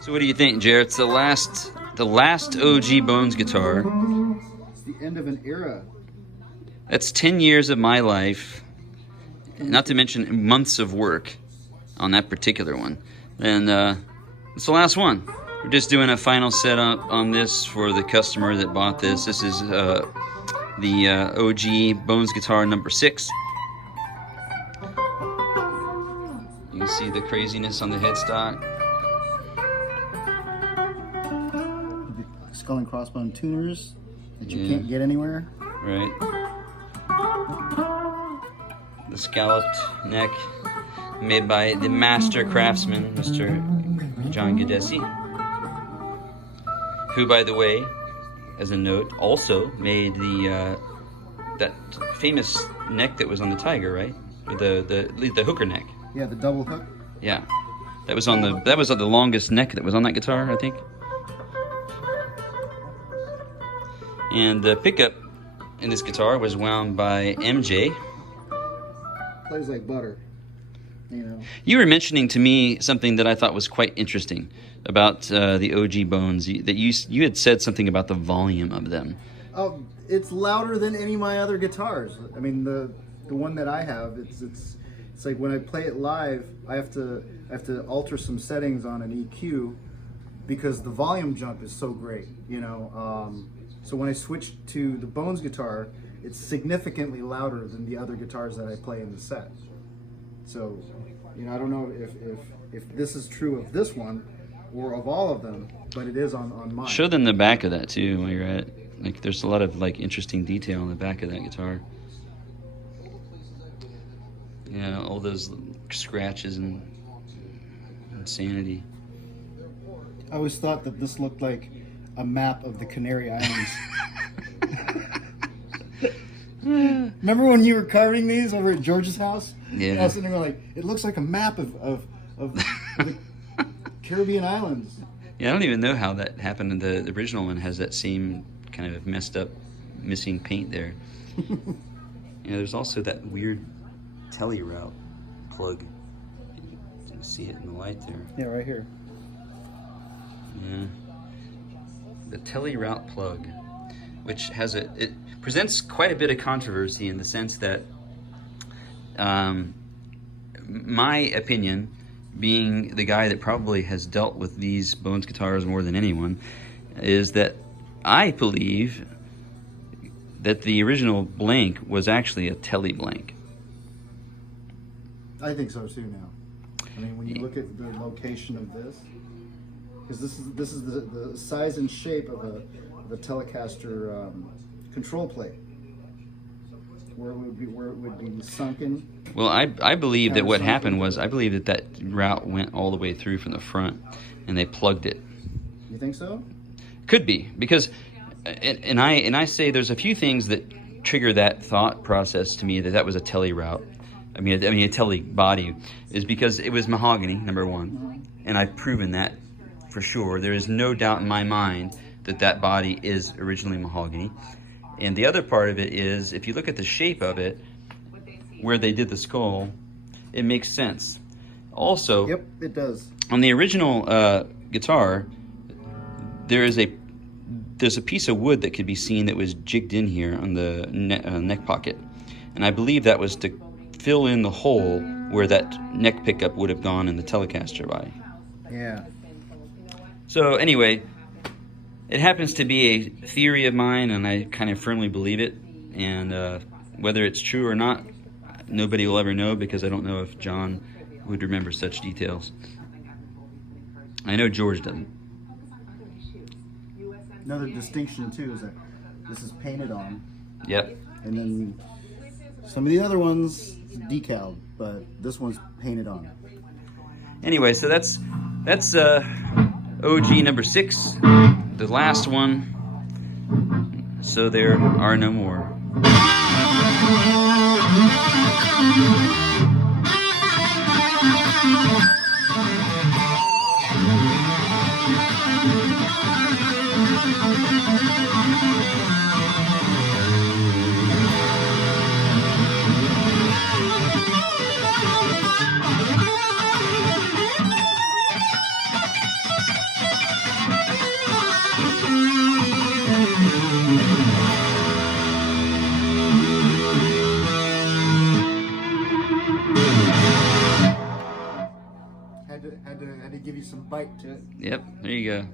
So what do you think, Jared? It's the last OG Bones guitar. It's the end of an era. That's 10 years of my life, not to mention months of work on that particular one. And it's the last one. We're just doing a final setup on this for the customer that bought this. This is the OG Bones guitar number 6. You can see the craziness on the headstock. Skull and crossbone tuners that you can't get anywhere. Right. The scalloped neck made by the master craftsman, Mr. John Gadesi, who, by the way, as a note, also made the that famous neck that was on the Tiger, right? The hooker neck. Yeah, the double hook. Yeah, that was on the longest neck that was on that guitar, I think. And the pickup in this guitar was wound by MJ. Plays like butter, you know. You were mentioning to me something that I thought was quite interesting about the OG Bones. That you had said something about the volume of them. Oh, it's louder than any of my other guitars. I mean, the one that I have, it's like when I play it live, I have to alter some settings on an EQ because the volume jump is so great, you know. So when I switch to the Bones guitar, it's significantly louder than the other guitars that I play in the set. So, you know, I don't know if this is true of this one or of all of them, but it is on mine. Show them the back of that too while you're at it. Like, there's a lot of like interesting detail on the back of that guitar. Yeah, all those scratches and insanity. I always thought that this looked like a map of the Canary Islands. Remember when you were carving these over at George's house? Yeah. I was sitting there like, it looks like a map of the Caribbean islands. Yeah, I don't even know how that happened. And the original one has that same kind of messed up, missing paint there. You know, there's also that weird telly route plug. You can see it in the light there. Yeah, right here. Yeah. The telly route plug, which has it presents quite a bit of controversy in the sense that, my opinion, being the guy that probably has dealt with these Bones guitars more than anyone, is that I believe that the original blank was actually a telly blank. I think so too now. I mean, when you look at the location of this, because this is the size and shape of a Telecaster control plate, where it would be sunken. Well, I believe that what happened was, I believe that route went all the way through from the front, and they plugged it. You think so? Could be, because, and I say there's a few things that trigger that thought process to me that was a telly route. I mean a telly body, is because it was mahogany, number one, and I've proven that for sure. There is no doubt in my mind that body is originally mahogany. And the other part of it is, if you look at the shape of it, where they did the skull, it makes sense. Also, yep, it does. On the original guitar, there's a piece of wood that could be seen that was jigged in here on the neck pocket, and I believe that was to fill in the hole where that neck pickup would have gone in the Telecaster body. Yeah. So anyway, it happens to be a theory of mine, and I kind of firmly believe it. And whether it's true or not, nobody will ever know, because I don't know if John would remember such details. I know George doesn't. Another distinction too is that this is painted on. Yep. And then some of the other ones decaled, but this one's painted on. Anyway, so that's OG number 6, the last one. So there are no more. had to give you some bite to it. Yep, there you go.